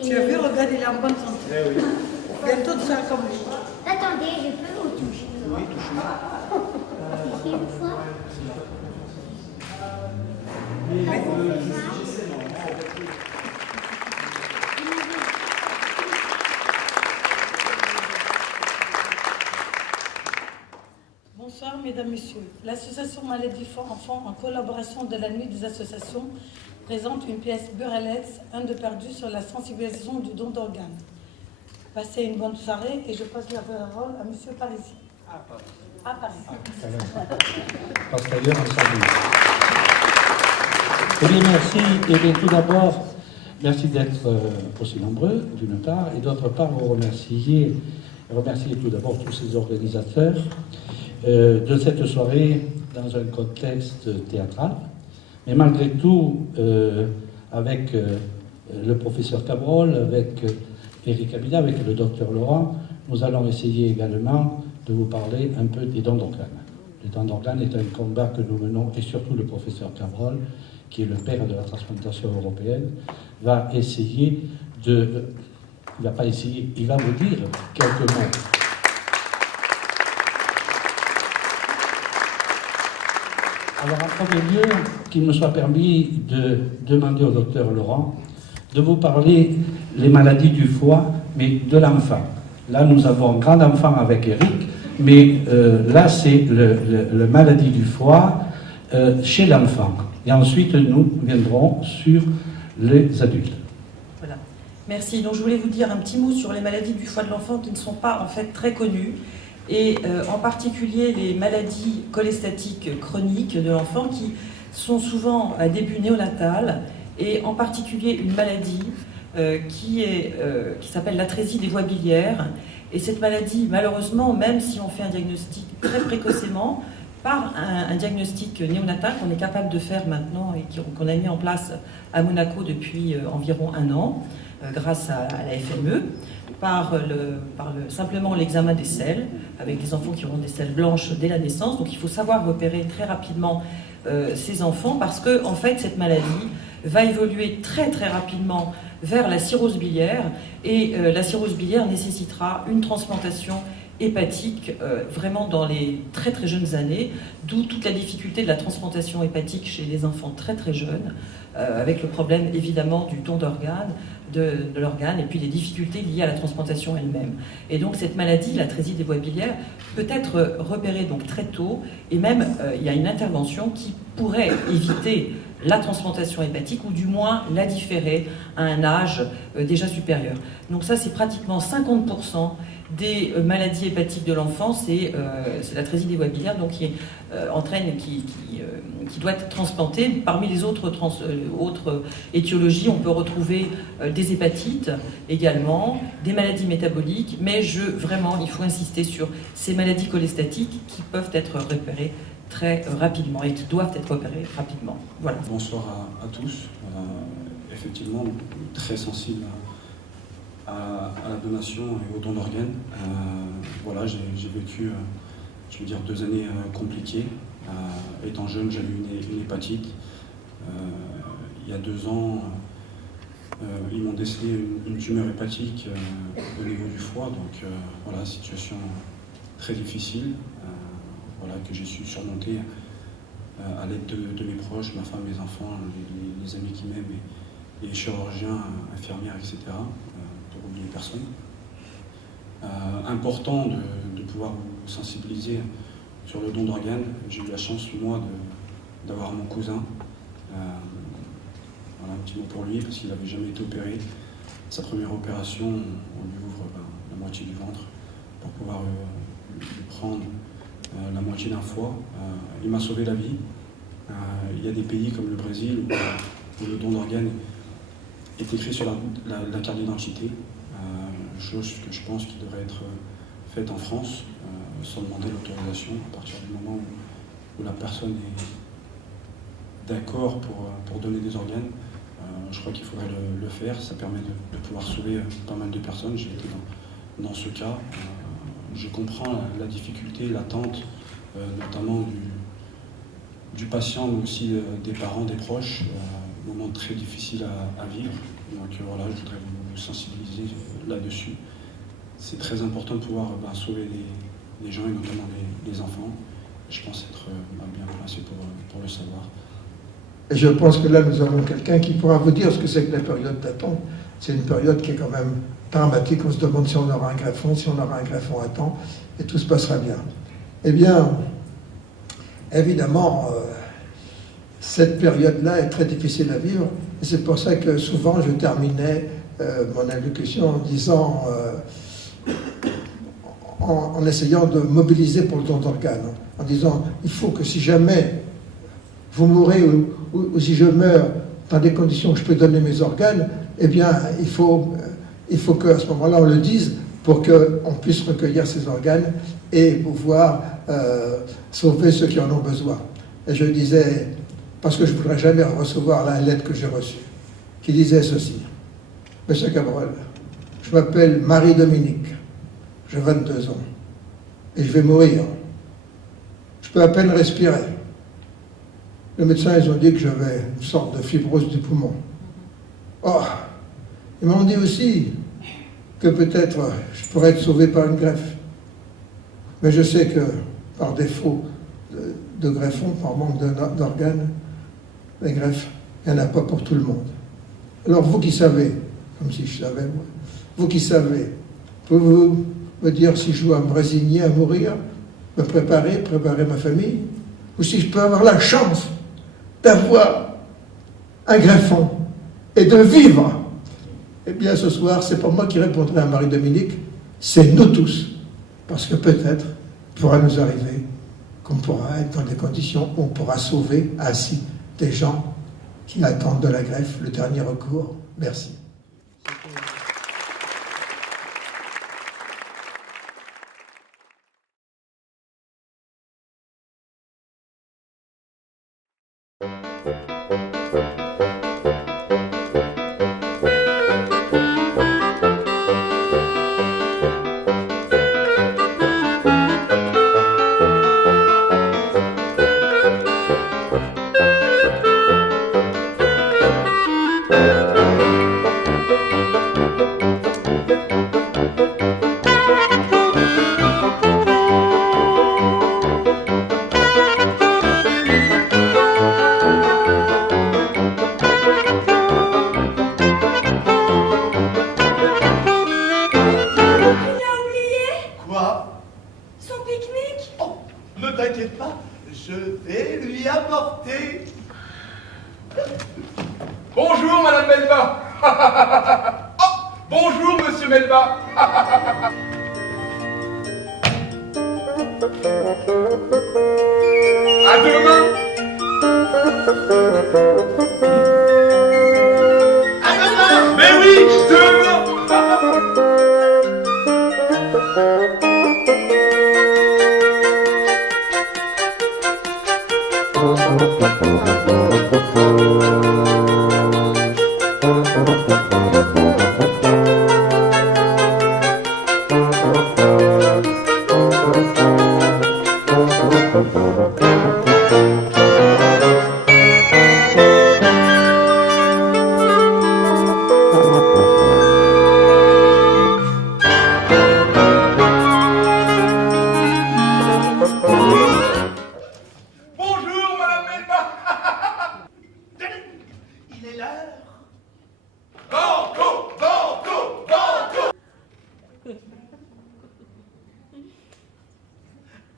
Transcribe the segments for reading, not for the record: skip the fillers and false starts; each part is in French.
Tu as vu, regarde, il est en bonne santé. Eh oui. Bientôt de ça comme lui. Attendez, je peux vous toucher. Oui, touche-moi. Ici une fois. Bonsoir, mesdames, messieurs. L'association Maladie Enfants, en collaboration de la Nuit des associations, présente une pièce burlesque, un de perdu, sur la sensibilisation du don d'organes. Passez une bonne soirée et je passe la parole à monsieur Parisi. À Paris. Parce qu'ailleurs, on s'en dit. Eh bien, merci. Eh bien, tout d'abord, merci d'être aussi nombreux, d'une part, et d'autre part, vous remercier tout d'abord tous ces organisateurs de cette soirée dans un contexte théâtral. Mais malgré tout, avec le professeur Cabrol, avec Éric Abida, avec le docteur Laurent, nous allons essayer également de vous parler un peu des dons d'organes. Les dons d'organes est un combat que nous menons, et surtout le professeur Cabrol, qui est le père de la transplantation européenne, va essayer de... Il ne va pas essayer, il va vous dire quelques mots. Alors, en premier lieu, qu'il me soit permis de demander au docteur Laurent de vous parler des maladies du foie, mais de l'enfant. Là, nous avons un grand enfant avec Eric, mais là, c'est la maladie du foie chez l'enfant. Et ensuite, nous viendrons sur les adultes. Voilà. Merci. Donc, je voulais vous dire un petit mot sur les maladies du foie de l'enfant qui ne sont pas en fait très connues. Et en particulier les maladies cholestatiques chroniques de l'enfant qui sont souvent à début néonatal, et en particulier une maladie qui s'appelle l'atrésie des voies biliaires. Et cette maladie, malheureusement, même si on fait un diagnostic très précocement, par un diagnostic néonatal qu'on est capable de faire maintenant et qu'on a mis en place à Monaco depuis environ 1 an, grâce à la FME, par simplement l'examen des selles, avec des enfants qui auront des selles blanches dès la naissance. Donc il faut savoir repérer très rapidement ces enfants, parce que en fait cette maladie va évoluer très très rapidement vers la cirrhose biliaire, et la cirrhose biliaire nécessitera une transplantation hépatique vraiment dans les très très jeunes années, d'où toute la difficulté de la transplantation hépatique chez les enfants très très jeunes, avec le problème évidemment du don d'organes, de l'organe, et puis les difficultés liées à la transplantation elle-même. Et donc cette maladie, l'atrésie des voies biliaires, peut être repérée donc très tôt, et même il y a une intervention qui pourrait éviter la transplantation hépatique ou du moins la différer à un âge déjà supérieur. Donc ça, c'est pratiquement 50% des maladies hépatiques de l'enfant, c'est l'atrésie des voies biliaires, donc qui doit être transplantée. Parmi les autres étiologies, on peut retrouver des hépatites également, des maladies métaboliques, mais vraiment, il faut insister sur ces maladies cholestatiques qui peuvent être repérées très rapidement et qui doivent être repérées rapidement. Voilà. Bonsoir à tous. Effectivement, très sensible à la donation et au don d'organes. Voilà, j'ai vécu, je veux dire, 2 années compliquées. Étant jeune, j'avais eu une hépatite. Il y a 2 ans, ils m'ont décelé une tumeur hépatique au niveau du foie. Donc voilà, situation très difficile, voilà, que j'ai su surmonter à l'aide de mes proches, ma femme, mes enfants, les amis qui m'aiment, et les chirurgiens, infirmières, etc. Pour oublier personne. Important de pouvoir vous sensibiliser sur le don d'organes. J'ai eu la chance, moi, d'avoir mon cousin. Voilà, un petit mot pour lui, parce qu'il n'avait jamais été opéré. Sa première opération, on lui ouvre la moitié du ventre pour pouvoir lui prendre la moitié d'un foie. Il m'a sauvé la vie. Il y a des pays comme le Brésil où le don d'organes est écrit sur la carte d'identité, chose que je pense qui devrait être faite en France, sans demander l'autorisation, à partir du moment où la personne est d'accord pour donner des organes. Je crois qu'il faudrait le faire, ça permet de pouvoir sauver pas mal de personnes. J'ai été dans ce cas. Je comprends la difficulté, l'attente, notamment du patient, mais aussi des parents, des proches, moment très difficile à vivre. Donc voilà, je voudrais vous sensibiliser là-dessus. C'est très important de pouvoir sauver les gens, et notamment les enfants. Je pense être bien placé pour le savoir. Et je pense que là, nous avons quelqu'un qui pourra vous dire ce que c'est que la période d'attente. C'est une période qui est quand même dramatique. On se demande si on aura un greffon, si on aura un greffon à temps, et tout se passera bien. Eh bien, évidemment, cette période-là est très difficile à vivre. Et c'est pour ça que souvent, je terminais mon allocution en disant, en essayant de mobiliser pour le don d'organes, en disant, il faut que si jamais vous mourrez ou si je meurs dans des conditions où je peux donner mes organes, eh bien, il faut qu'à ce moment-là, on le dise pour qu'on puisse recueillir ces organes et pouvoir sauver ceux qui en ont besoin. Et je disais, parce que je ne voudrais jamais recevoir la lettre que j'ai reçue, qui disait ceci. Monsieur Cabrol, je m'appelle Marie-Dominique, j'ai 22 ans, et je vais mourir. Je peux à peine respirer. Les médecins, ils ont dit que j'avais une sorte de fibrose du poumon. Oh, ils m'ont dit aussi que peut-être je pourrais être sauvé par une greffe. Mais je sais que par défaut de greffon, par manque d'organes, les greffes, il n'y en a pas pour tout le monde. Alors vous qui savez, comme si je savais moi, vous qui savez, pouvez-vous me dire si je dois me résigner à mourir, me préparer ma famille, ou si je peux avoir la chance d'avoir un greffon et de vivre? Eh bien, ce soir, c'est pas moi qui répondrai à Marie-Dominique, c'est nous tous. Parce que peut-être pourra nous arriver qu'on pourra être dans des conditions où on pourra sauver ainsi des gens qui attendent de la greffe le dernier recours. Merci. Bonjour, monsieur Melba. À demain. À demain. Mais oui, demain. Bonjour, madame Melba. Il est l'heure. Banco, banco, banco.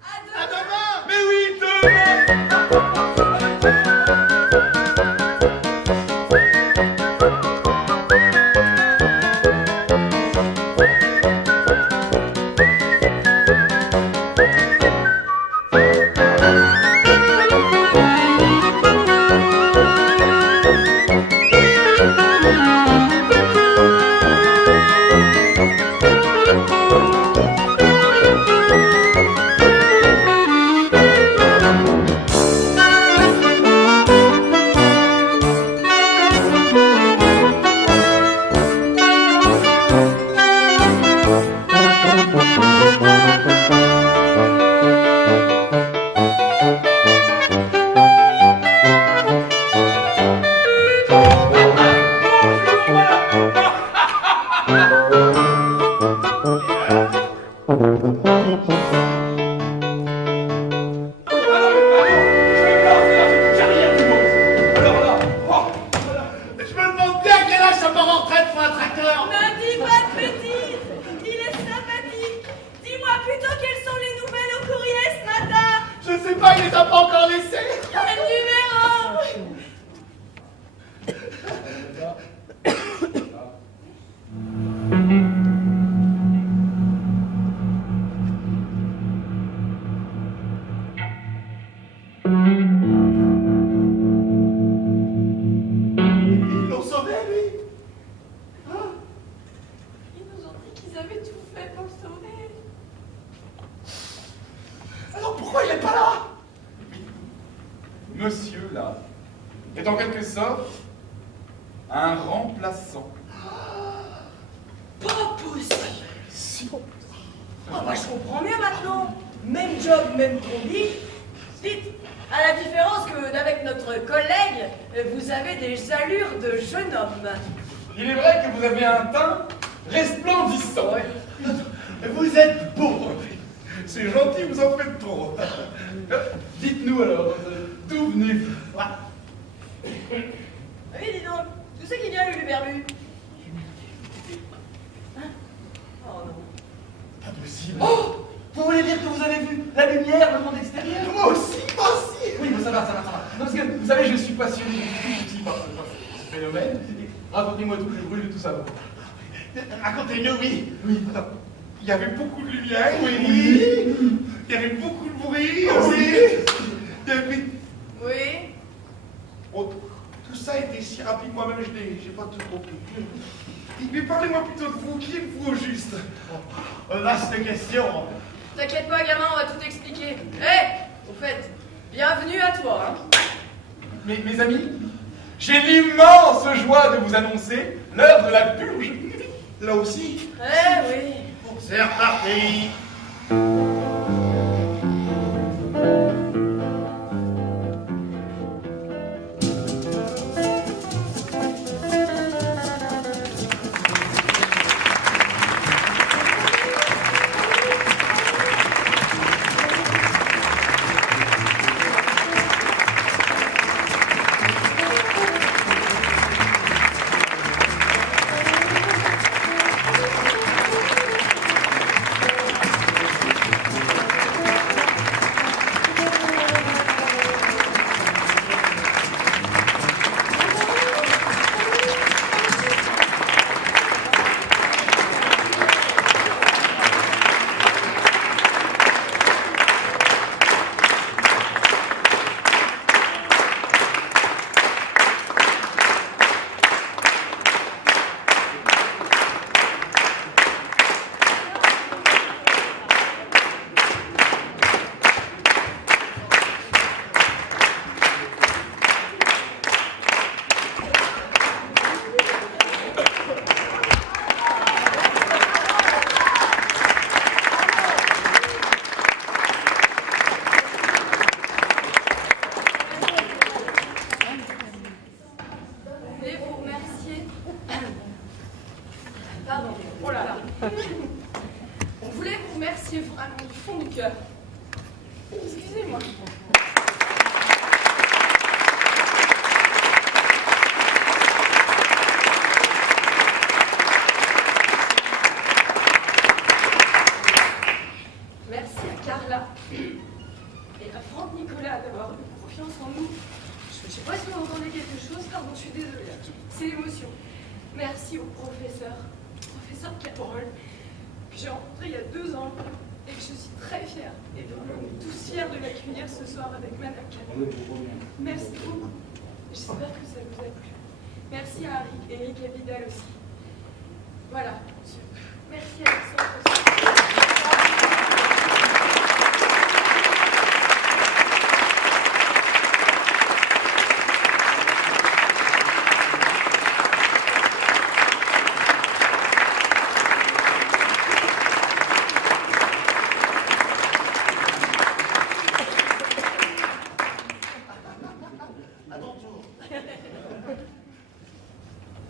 À demain. Mais oui, demain. Je me demande bien quel âge ça part en retraite pour un tracteur. Ne dis pas de bêtises. Il est sympathique. Dis-moi plutôt quelles sont les nouvelles au courrier ce matin. Je sais pas, il les a pas encore laissés. Quel numéro? Ils l'ont sauvé, lui. Ils nous ont dit qu'ils avaient tout fait pour le sauver. Alors pourquoi il est pas là? Monsieur, là, est en quelque sorte un remplaçant. Pas possible. Si. Ah bah je comprends mieux maintenant. Même job, même combi. Dites, à la différence que d'avec notre collègue, vous avez des allures de jeune homme. Il est vrai que vous avez un teint resplendissant. Vous êtes beau. C'est gentil, vous en faites trop. Dites-nous alors, d'où venez-vous? Ah oui, dis donc, tu sais qui vient, lui, le berlu? Hein? Oh non. Pas possible. Oh! Vous voulez dire que vous avez vu la lumière, le monde extérieur? Moi aussi, moi aussi. Oui, bon, ça va. Non, parce que, vous savez, je suis passionné depuis tout petit par ce phénomène. Racontez-moi tout, je brûle de tout savoir. Racontez-nous, oui. Oui. Il y avait beaucoup de lumière, oui. Il y avait beaucoup de bruit aussi. Il y avait... Oui? Oh, tout ça a été si rapide, moi-même j'ai pas tout compris. Mais parlez-moi plutôt de vous, qui êtes-vous au juste? Vaste question. T'inquiète pas, gamin, on va tout expliquer. Au fait, bienvenue à toi, hein. Mes amis, j'ai l'immense joie de vous annoncer l'heure de la purge. Là aussi. Oui. C'est reparti. pardon. Oh là là. On voulait vous remercier vraiment du fond du cœur. Excusez-moi. Merci à Carla et à Franck Nicolas d'avoir eu confiance en nous. Je ne sais pas si vous entendez quelque chose, pardon, je suis désolée. C'est l'émotion. Merci au professeur Caporol, que j'ai rencontré il y a 2 ans et que je suis très fière. Et donc, on est tous fiers de l'accueillir ce soir avec Madame Caporol. Merci beaucoup. J'espère que ça vous a plu. Merci à Eric et Vidal aussi. Voilà, monsieur. Merci Alexandre aussi.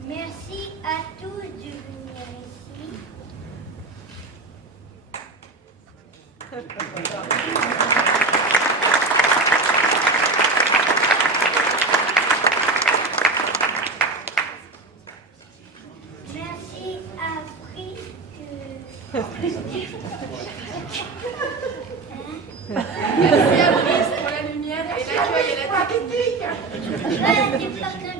Merci à tous de venir ici. Merci à Frick. Merci à Brice pour la lumière et l'accueil et la technique. Ouais, c'est pas que